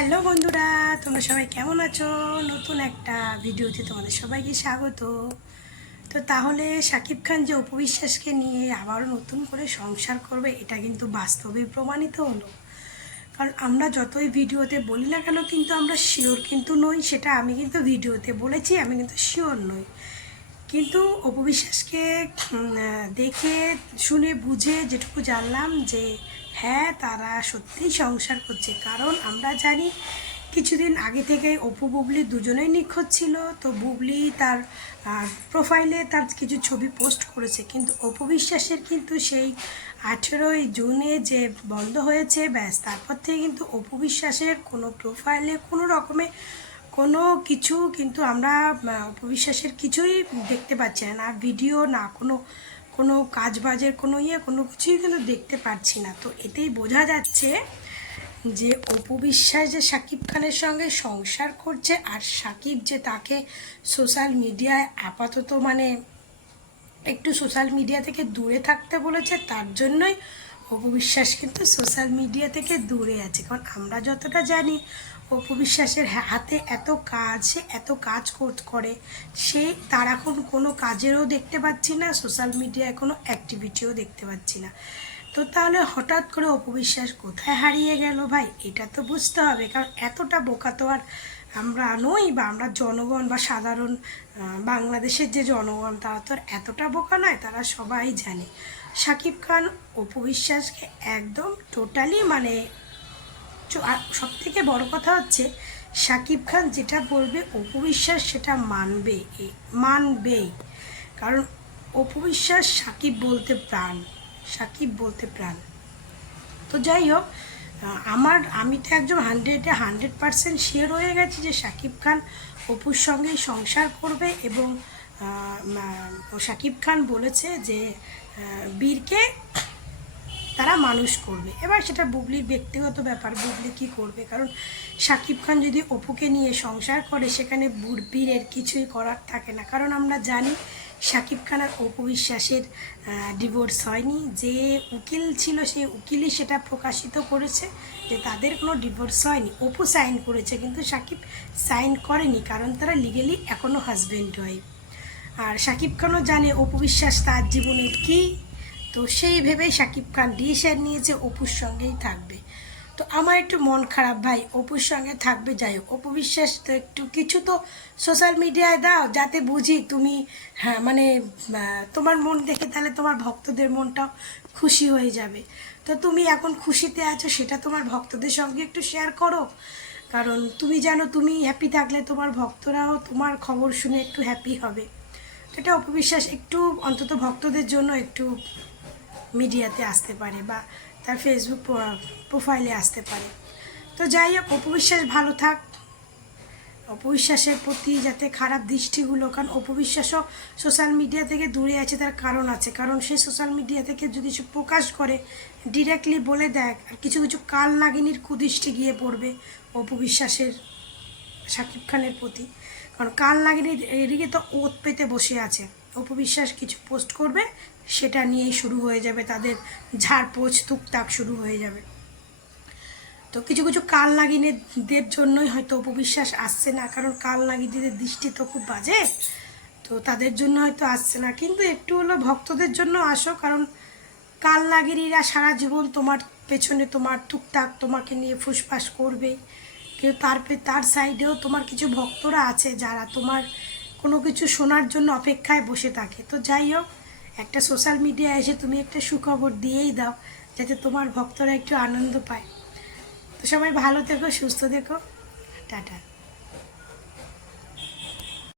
Hello বন্ধুরা, তোমরা সবাই কেমন আছো? নতুন একটা ভিডিওতে তোমাদের সবাইকে স্বাগত। তো তাহলে শাকিব খান যে উপবিশ্বাসকে নিয়ে আবারও নতুন করে সংসার করবে, এটা কিন্তু বাস্তবে প্রমাণিত হলো। কারণ আমরা যতই ভিডিওতে বলি না কেন, কিন্তু আমরা শিওর কিন্তু নই, সেটা আমি কিন্তু ভিডিওতে বলেছি, আমি কিন্তু শিওর নই। কিন্তু অপবিশ্বাসকে দেখে, শুনে, বুঝে যেটুকু জানলাম যে হ্যাঁ তারা সত্যিই সংসার করছে। কারণ আমরা জানি, কিছুদিন আগে থেকে অপু বুবলি দুজনেই নিখোঁজ ছিল। তো বুবলি তার প্রোফাইলে তার কিছু ছবি পোস্ট করেছে। কিন্তু অপবিশ্বাসের কিন্তু সেই আঠেরোই জুনে যে বন্ধ হয়েছে, ব্যাস, তারপর থেকে কিন্তু অপবিশ্বাসের কোনো প্রোফাইলে কোনো রকমের কোনো কিছু কিন্তু আমরা আহ, উপবিশ্বাসের কিছুই দেখতে পাচ্ছি না। না ভিডিও না কোনো কোনো কাজ বাজের কোনো ইয়ে কোনো কিছুই কিন্তু দেখতে পাচ্ছি না। তো এতেই বোঝা যাচ্ছে যে অপু বিশ্বাস যে সাকিব খানের সঙ্গে সংসার করছে আর সাকিব যে তাকে সোশ্যাল মিডিয়ায় আপাতত মানে একটু সোশ্যাল মিডিয়া থেকে দূরে থাকতে বলেছে তার জন্যই অপু বিশ্বাস কিন্তু সোশ্যাল মিডিয়া থেকে দূরে আছে। কারণ আমরা যতটা জানি, অপু বিশ্বাসের হাতে এত কাজ, সে এত কাজ কর- করে, সে তার এখন কোনো কাজেরও দেখতে পাচ্ছি না সোশ্যাল মিডিয়ায় কোনো অ্যাক্টিভিটিও দেখতে পাচ্ছি না। তো তাহলে হঠাৎ করে অপবিশ্বাস কোথায় হারিয়ে গেল ভাই? এটা তো বুঝতে হবে, কারণ এতটা বোকা তো আর আমরা নই বা আমরা জনগণ বা সাধারণ বাংলাদেশের যে জনগণ, তারা তো এতটা বোকা নয়, তারা সবাই জানে। শাকিব খান অপবিশ্বাসকে একদম টোটালি মানে সব থেকে বড় কথা হচ্ছে শাকিব খান যেটা বলবে অপবিশ্বাস সেটা মানবে মানবেই। কারণ অপবিশ্বাস সাকিব বলতে প্রাণ। সাকিব বলতে প্রাণ। তো যাই হোক আমার, আমি তো একজন হান্ড্রেডে হান্ড্রেড পারসেন্ট শেয়ার হয়ে গেছি যে সাকিব খান অপুর সঙ্গেই সংসার করবে এবং সাকিব খান বলেছে যে বীরকে তারা মানুষ করবে। এবার সেটা বুবলির ব্যক্তিগত ব্যাপার, বুবলি কি করবে? কারণ শাকিব খান যদি অপুকে নিয়ে সংসার করে, সেখানে বুড় বীরের কিছুই করার থাকে না। কারণ আমরা জানি শাকিব খান আর অপু বিশ্বাসের ডিভোর্স হয়নি। যে উকিল ছিল, সেই উকিলই সেটা প্রকাশিত করেছে যে তাদের কোনো ডিভোর্স হয়নি। অপু সাইন করেছে, কিন্তু শাকিব সাইন করেনি কারণ তারা লিগেলি এখনও হাজব্যান্ড ওয়াইফ আর শাকিব খানও জানে অপু বিশ্বাস তার জীবনের কী তো সেই ভেবেই শাকিব খান ডিসিশন নিয়েছে অপুর সঙ্গেই থাকবে। তো আমার একটু মন খারাপ ভাই, অপুর সঙ্গে থাকবে, যাই হোক। অপু বিশ্বাস তো একটু কিছু তো সোশ্যাল মিডিয়ায় দাও, যাতে বুঝি তুমি হ্যাঁ মানে তোমার মন দেখে তাহলে তোমার ভক্তদের মনটাও খুশি হয়ে যাবে। তো তুমি এখন খুশিতে আছো, সেটা তোমার ভক্তদের সঙ্গে একটু শেয়ার করো। কারণ তুমি জানো, তুমি হ্যাপি থাকলে তোমার ভক্তরাও তোমার খবর শুনে একটু হ্যাপি হবে। এটা অপবিশ্বাস একটু অন্তত ভক্তদের জন্য একটু মিডিয়াতে আসতে পারে বা তার ফেসবুক প্রোফাইলে আসতে পারে। তো যাই হোক অপবিশ্বাস ভালো থাক। অপবিশ্বাসের প্রতি যাতে খারাপ দৃষ্টিগুলো, কারণ অপবিশ্বাসও সোশ্যাল মিডিয়া থেকে দূরে আছে, তার কারণ আছে। কারণ সে সোশ্যাল মিডিয়া থেকে যদি সে প্রকাশ করে ডিরেক্টলি বলে দেয়, আর কিছু কিছু কাল নাগিনীর কুদৃষ্টি গিয়ে পড়বে অপবিশ্বাসের শাকিব খানের প্রতি। কারণ কাল লাগেনি এদিকে তো ওত পেতে বসে আছে। অপবিশ্বাস কিছু পোস্ট করবে, সেটা নিয়েই শুরু হয়ে যাবে, তাদের ঝাড়পোছ তুকতাক শুরু হয়ে যাবে। তো কিছু কিছু কাল নাগিনীদের জন্যই হয়তো অপবিশ্বাস আসছে না, কারণ কাল নাগিনীদের দৃষ্টি তো খুব বাজে, তো তাদের জন্য হয়তো আসছে না। কিন্তু একটু হলো ভক্তদের জন্য আসো, কারণ কাল নাগিনীরা সারা জীবন তোমার পেছনে তোমার টুকটাক তোমাকে নিয়ে ফুসফাস করবেই। কিন্তু তার তার সাইডেও তোমার কিছু ভক্তরা আছে যারা তোমার কোনো কিছু শোনার জন্য অপেক্ষায় বসে থাকে। তো যাই হোক, একটা সোশ্যাল মিডিয়ায় এসে তুমি একটা সুখবর দিয়েই দাও, যাতে তোমার ভক্তরা একটু আনন্দ পায়। তো সবাই ভালো থেকো, সুস্থ থেকো। টাটা।